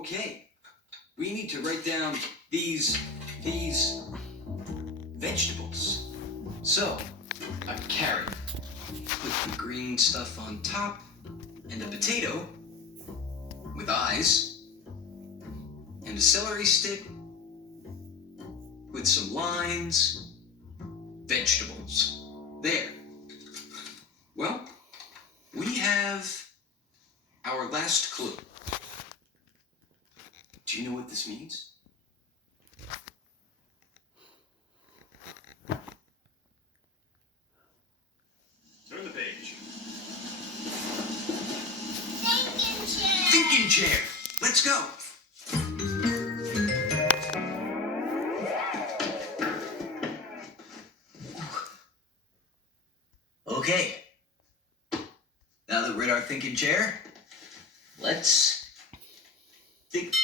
Okay, we need to write down these vegetables. So, a carrot, put the green stuff on top, and a potato with eyes, and a celery stick with some lines, vegetables. There. Well, we have our last clue. Do you know what this means? Turn the page. Thinking chair. Thinking chair. Let's go. Okay. Now that we're in our thinking chair, let's think.